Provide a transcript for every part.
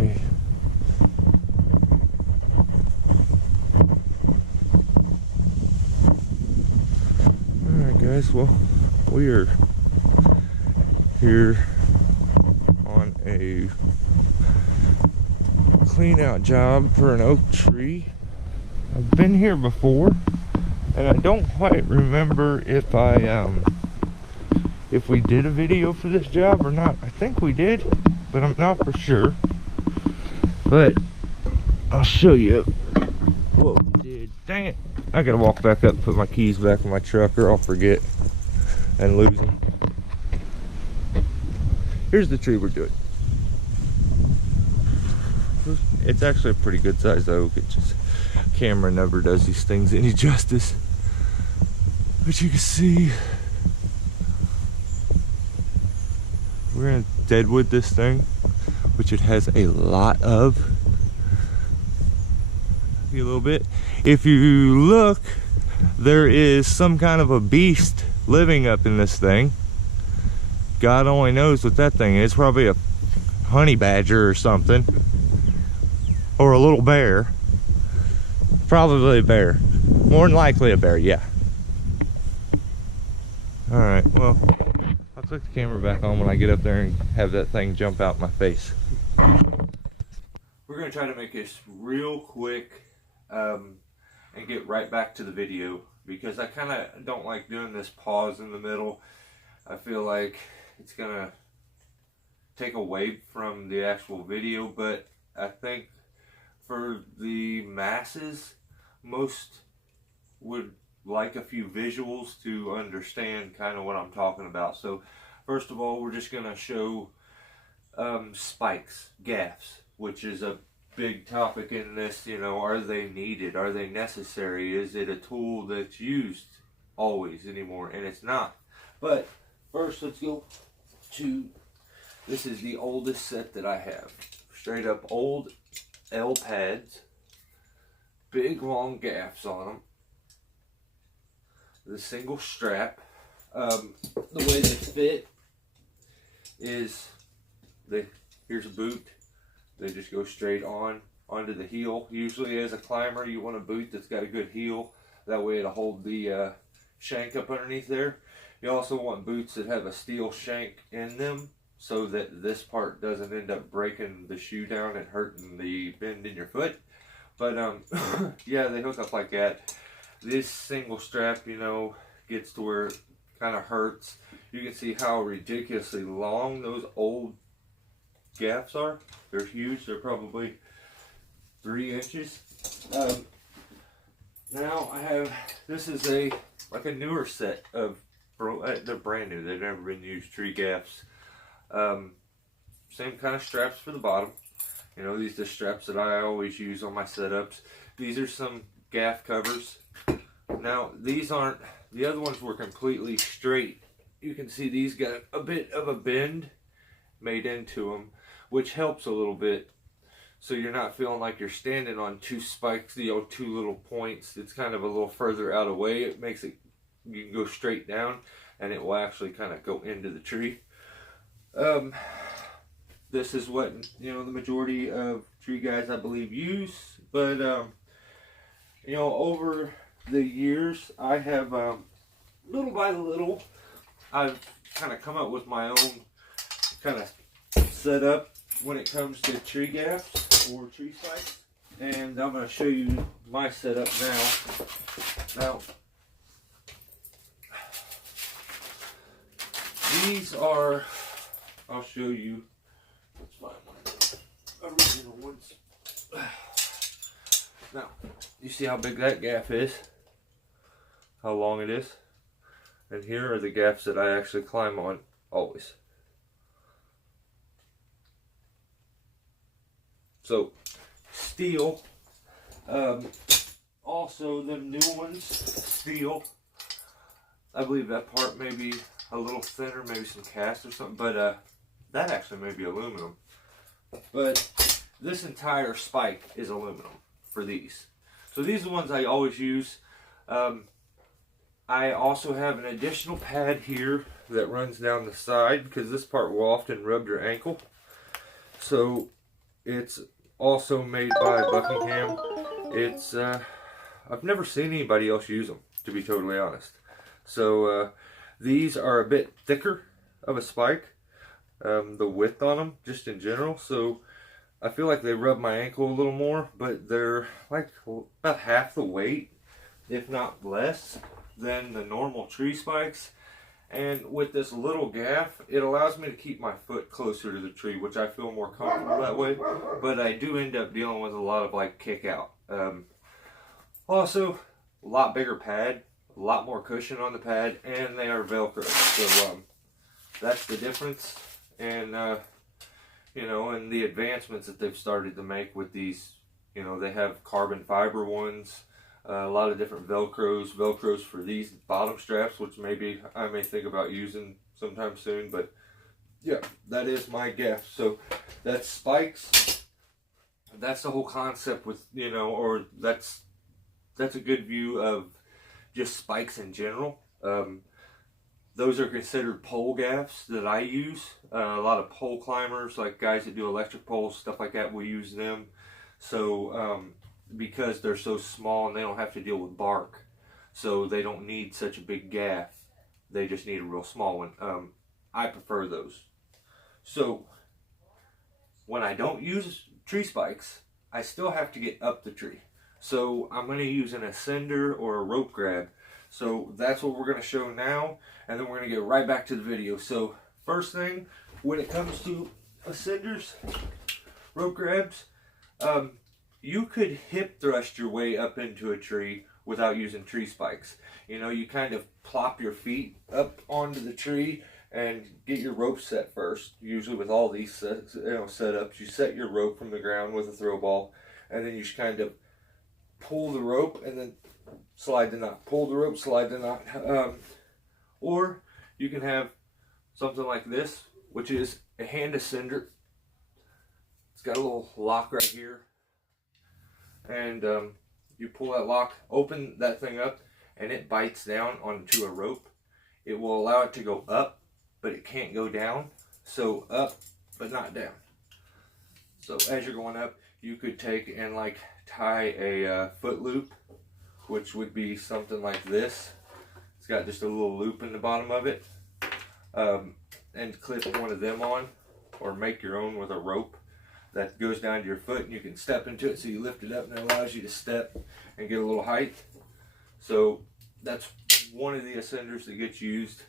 Okay. Alright guys, well, we are here on a clean out job for an oak tree. I've been here before and I don't quite remember if if we did a video for this job or not. I think we did, but I'm not for sure. But I'll show you what we did. Dang it, I gotta walk back up and put my keys back in my truck or I'll forget and lose them. Here's the tree we're doing. It's actually a pretty good sized oak. It just, camera never does these things any justice. But you can see we're gonna deadwood this thing, which it has a lot of. A little bit. If you look, there is some kind of a beast living up in this thing. God only knows what that thing is. Probably a honey badger or something, or a little bear. Probably a bear. More than likely a bear, yeah. Alright, well, I'll click the camera back on when I get up there and have that thing jump out my face. We're going to try to make this real quick and get right back to the video, because I kind of don't like doing this pause in the middle. I feel like it's going to take away from the actual video, but I think for the masses, most would like a few visuals to understand kind of what I'm talking about. So first of all, we're just going to show spikes, gaffs, which is a big topic in this. You know, are they needed? Are they necessary? Is it a tool that's used always anymore? And it's not. But first, let's go to, this is the oldest set that I have. Straight up old L pads, big long gaffs on them. The single strap. The way they fit is, here's a boot. They just go straight on onto the heel. Usually as a climber, you want a boot that's got a good heel. That way it'll hold the shank up underneath there. You also want boots that have a steel shank in them, so that this part doesn't end up breaking the shoe down and hurting the bend in your foot. But yeah, they hook up like that. This single strap, you know, gets to where it kind of hurts. You can see how ridiculously long those old gaffs are. They're huge. They're probably 3 inches. Now I have, this is like a newer set of, they're brand new. They've never been used, tree gaffs. Same kind of straps for the bottom. You know, these are the straps that I always use on my setups. These are some gaff covers. Now, these aren't, the other ones were completely straight. You can see these got a bit of a bend made into them, which helps a little bit. So you're not feeling like you're standing on two spikes, you know, two little points. It's kind of a little further out of the way. It makes it, you can go straight down and it will actually kind of go into the tree. This is what, you know, the majority of tree guys, I believe, use. But, you know, over the years, I have, little by little, I've kind of come up with my own kind of setup when it comes to tree gaffs or tree spikes. And I'm going to show you my setup now. Now, these are, I'll show you. Let's find my original ones. Now, you see how big that gaff is? How long it is? And here are the gaffs that I actually climb on always. So, steel. Also, the new ones, steel. I believe that part may be a little thinner, maybe some cast or something, but that actually may be aluminum. But this entire spike is aluminum for these. So these are the ones I always use. I also have an additional pad here that runs down the side, because this part will often rub your ankle. So It's also made by Buckingham. It's I've never seen anybody else use them, to be totally honest. So these are a bit thicker of a spike, the width on them, just in general. So I feel like they rub my ankle a little more, but they're like about half the weight, if not less, than the normal tree spikes. And with this little gaff, it allows me to keep my foot closer to the tree, which I feel more comfortable that way. But I do end up dealing with a lot of like kick out. Also, a lot bigger pad, a lot more cushion on the pad, and they are Velcro. So that's the difference. And you know, and the advancements that they've started to make with these, you know, they have carbon fiber ones, a lot of different Velcros for these bottom straps, which maybe I may think about using sometime soon. But yeah, that is my gaff. So that's spikes. That's the whole concept with, you know, or that's a good view of just spikes in general. Those are considered pole gaffs that I use. A lot of pole climbers, like guys that do electric poles, stuff like that, will use them. So because they're so small and they don't have to deal with bark, so they don't need such a big gaff. They just need a real small one. I prefer those. So when I don't use tree spikes, I still have to get up the tree. So I'm going to use an ascender or a rope grab. So that's what we're going to show now, and then we're going to get right back to the video. So first thing, when it comes to ascenders, rope grabs, you could hip thrust your way up into a tree without using tree spikes. You know, you kind of plop your feet up onto the tree and get your rope set first. Usually with all these setups, you set your rope from the ground with a throw ball, and then you just kind of pull the rope and then slide the knot. Pull the rope, slide the knot. Or you can have something like this, which is a hand ascender. It's got a little lock right here. And you pull that lock, open that thing up, and it bites down onto a rope. It will allow it to go up, but it can't go down. So up, but not down. So as you're going up, you could take and like tie a foot loop, which would be something like this. It's got just a little loop in the bottom of it, and clip one of them on, or make your own with a rope that goes down to your foot, and you can step into it. So you lift it up and it allows you to step and get a little height. So that's one of the ascenders that gets used.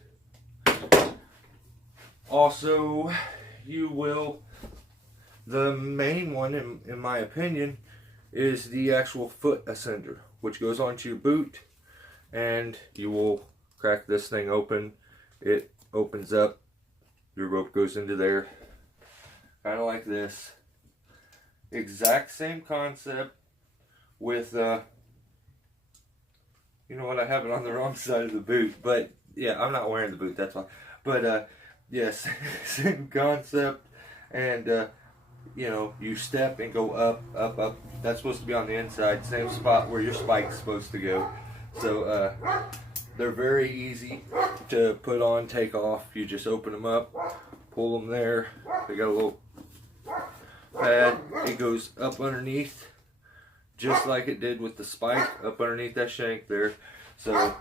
Also, the main one in my opinion is the actual foot ascender, which goes onto your boot, and you will crack this thing open. It opens up, your rope goes into there, kind of like this. Exact same concept with, you know what, I have it on the wrong side of the boot, but yeah, I'm not wearing the boot, that's why. But yes, same concept, and you know, you step and go up, up, up. That's supposed to be on the inside, same spot where your spike's supposed to go. So they're very easy to put on, take off. You just open them up, pull them there. They got a little pad. It goes up underneath, just like it did with the spike, up underneath that shank there. So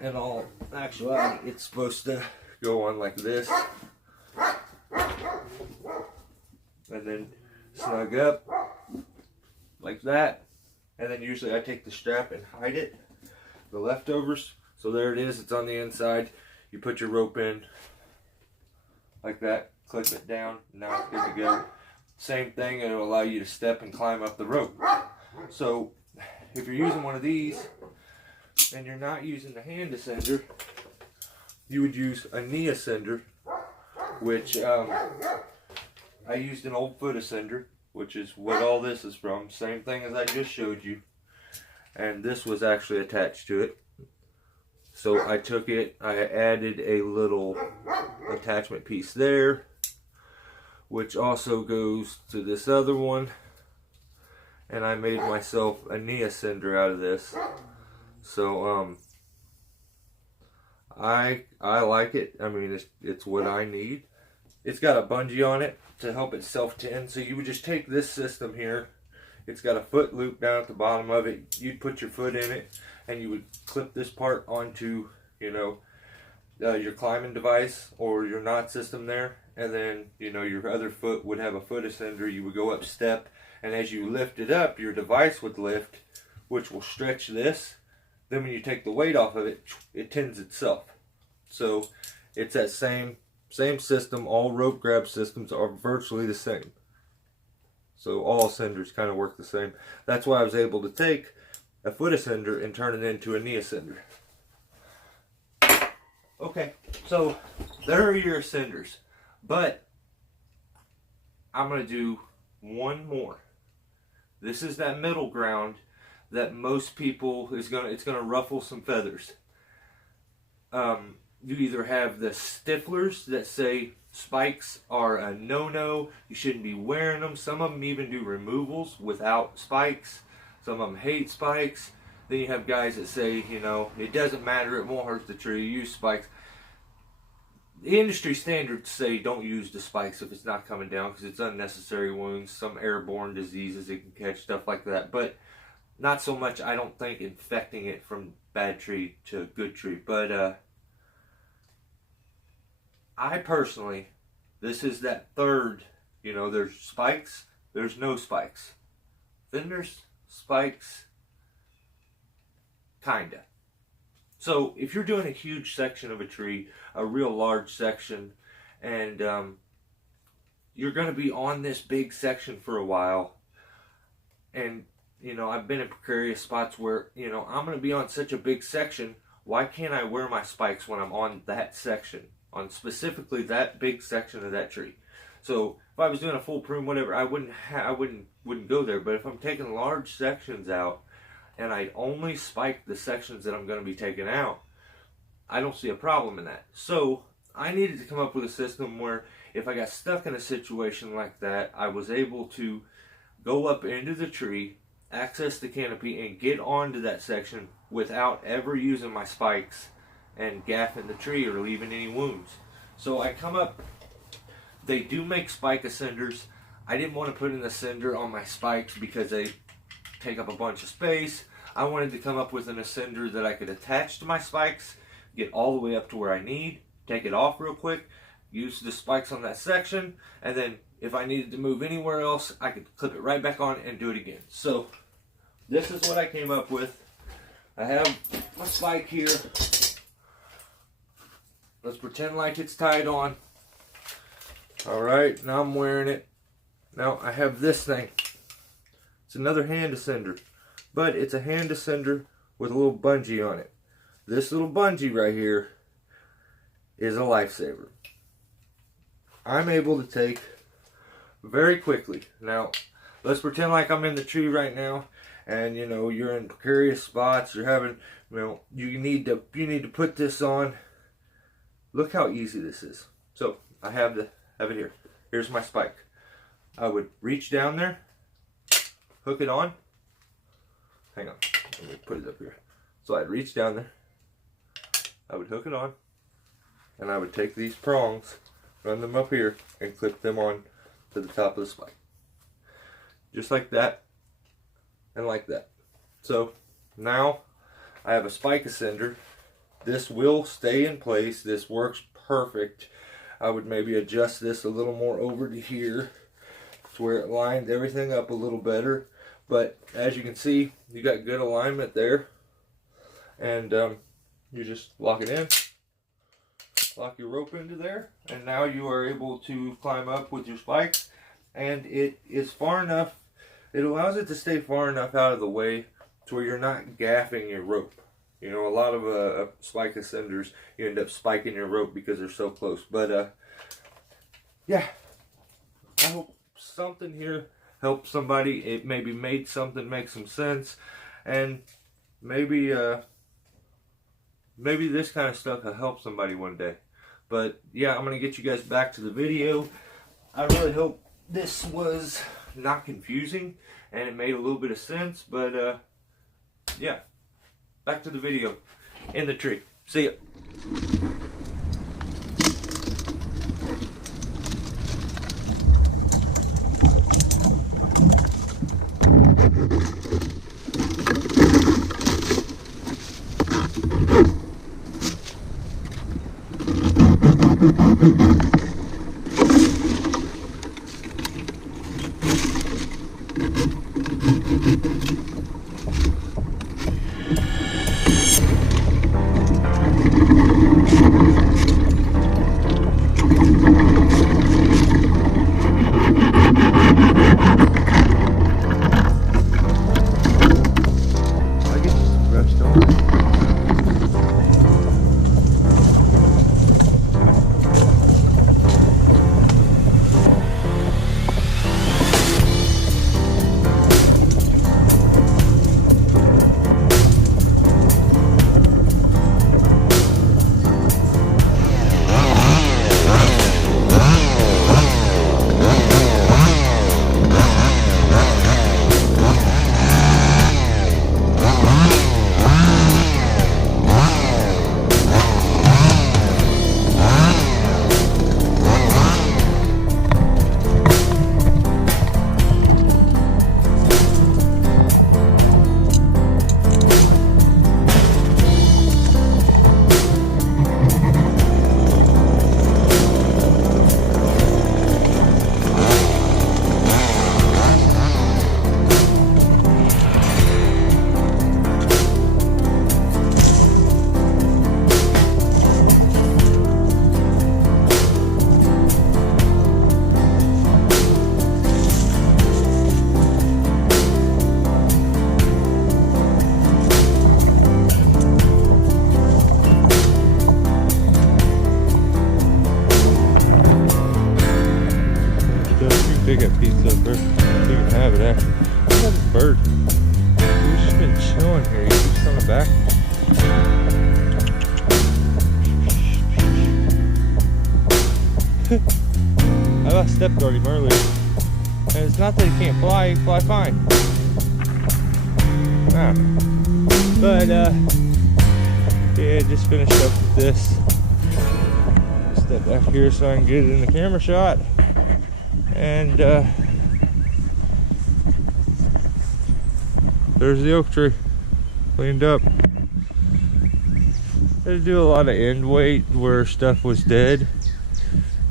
in all actuality, it's supposed to go on like this, and then snug up like that. And then usually I take the strap and hide it, the leftovers. So there it is, it's on the inside. You put your rope in like that, clip it down, now it's good to go. Same thing, it'll allow you to step and climb up the rope. So if you're using one of these and you're not using the hand ascender, you would use a knee ascender, which I used an old foot ascender, which is what all this is from. Same thing as I just showed you. And this was actually attached to it. So I took it, I added a little attachment piece there, which also goes to this other one. And I made myself a knee ascender out of this. So I like it. I mean, it's what I need. it's got a bungee on it to help it self-tend. So you would just take this system here. It's got a foot loop down at the bottom of it. You'd put your foot in it, and you would clip this part onto, you know, your climbing device or your knot system there. And then, you know, your other foot would have a foot ascender. You would go up step, and as you lift it up, your device would lift, which will stretch this. Then when you take the weight off of it, it tends itself. So it's that same system. All rope grab systems are virtually the same. So all ascenders kind of work the same. That's why I was able to take a foot ascender and turn it into a knee ascender. Okay, so there are your ascenders. But I'm going to do one more. This is that middle ground that most people it's going to ruffle some feathers. You either have the stiflers that say spikes are a no-no, you shouldn't be wearing them. Some of them even do removals without spikes. Some of them hate spikes. Then you have guys that say, you know, it doesn't matter, it won't hurt the tree, use spikes. The industry standards say don't use the spikes if it's not coming down because it's unnecessary wounds, some airborne diseases it can catch, stuff like that. But not so much, I don't think, infecting it from bad tree to good tree. But I personally, this is that third, you know, there's spikes, there's no spikes. Then there's spikes, kinda. So if you're doing a huge section of a tree, a real large section, and you're going to be on this big section for a while, and, you know, I've been in precarious spots where, you know, I'm going to be on such a big section, why can't I wear my spikes when I'm on that section? On specifically that big section of that tree. So if I was doing a full prune, whatever, I wouldn't go there. But if I'm taking large sections out and I only spike the sections that I'm going to be taking out, I don't see a problem in that. So I needed to come up with a system where if I got stuck in a situation like that, I was able to go up into the tree, access the canopy, and get onto that section without ever using my spikes and gaffing the tree or leaving any wounds. So I come up, they do make spike ascenders. I didn't want to put an ascender on my spikes because they take up a bunch of space. I wanted to come up with an ascender that I could attach to my spikes, get all the way up to where I need, take it off real quick, use the spikes on that section, and then if I needed to move anywhere else, I could clip it right back on and do it again. So this is what I came up with. I have my spike here. Let's pretend like it's tied on. Alright, now I'm wearing it. Now I have this thing. It's another hand ascender, but it's a hand ascender with a little bungee on it. This little bungee right here is a lifesaver. I'm able to take very quickly. Now, let's pretend like I'm in the tree right now, and you know you're in precarious spots. You're having, you know, you need to put this on. Look how easy this is. So I have it here. Here's my spike. I would reach down there, hook it on. Hang on, let me put it up here. So I'd reach down there, I would hook it on, and I would take these prongs, run them up here, and clip them on to the top of the spike. Just like that, and like that. So now I have a spike ascender. This will stay in place. This works perfect. I would maybe adjust this a little more over to here to where it lined everything up a little better. But as you can see, you got good alignment there. And you just lock it in. Lock your rope into there. And now you are able to climb up with your spikes. And it is far enough, it allows it to stay far enough out of the way to where you're not gaffing your rope. You know, a lot of spike ascenders, you end up spiking your rope because they're so close. But, yeah, I hope something here helped somebody. It maybe made something make some sense. And maybe, maybe this kind of stuff will help somebody one day. But, yeah, I'm going to get you guys back to the video. I really hope this was not confusing and it made a little bit of sense. But, yeah. Back to the video in the tree. See ya. You can take that pizza up there. You can have it after. Look at this bird. He's just been chilling here. He's just coming back. I stepped on him earlier. And it's not that he can't fly, he can fly fine. But yeah, just finished up with this. Step back here so I can get it in the camera shot. And there's the oak tree, cleaned up. Had to do a lot of end weight where stuff was dead,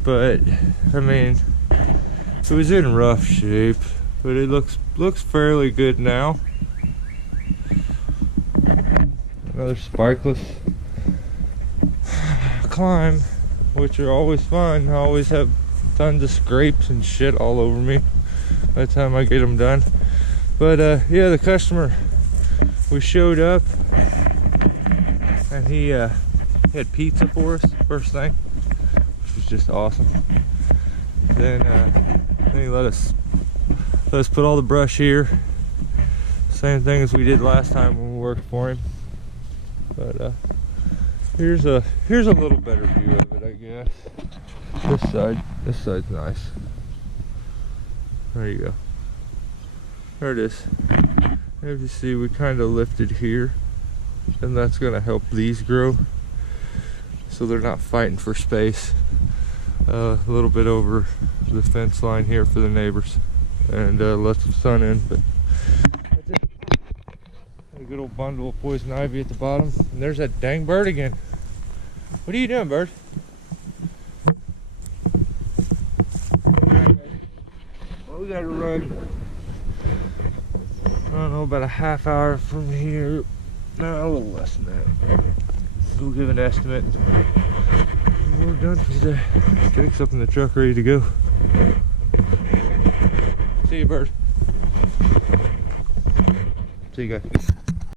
but I mean, it was in rough shape, but it looks fairly good now. Another spikeless climb, which are always fun. I always have tons of scrapes and shit all over me by the time I get them done. But yeah, the customer, we showed up and he had pizza for us first thing, which was just awesome. Then he let us put all the brush here, same thing as we did last time when we worked for him. But here's a little better view of it, I guess. This side's nice. There you go. There it is. As you see, we kind of lifted here, and that's going to help these grow so they're not fighting for space. A little bit over the fence line here for the neighbors, and let some sun in. But that's it. A good old bundle of poison ivy at the bottom, and there's that dang bird again. What are you doing, bird? Well, we gotta run, I don't know, about a half hour from here. No, a little less than that. Go give an estimate. We're done for today. Jake's up in the truck ready to go. See you, bird. See you guys.